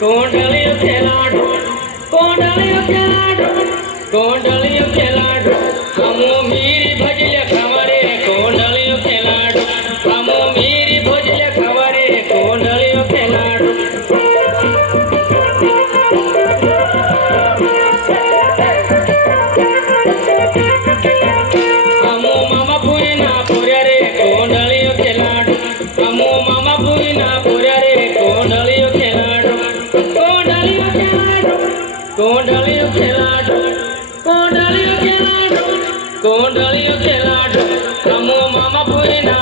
कोंडलियो खेलाडो कोंडलियो खेलाडो कोंडलियो खेलाडो हमो मीरी भजले खवरे कोंडलियो खेलाडो हमो मीरी भजले खवरे कोंडलियो खेलाडो हमो मामा पुरीना पुरे रे कोंडलियो खेलाडो हमो मामा पुरीना पुरे रे कोंडलियो खेलाडो कोंडलियो खेलाडो कोंडलियो खेलाडो कोंडलियो खेलाडो कोंडलियो खेलाडो हमो मामा पुरीना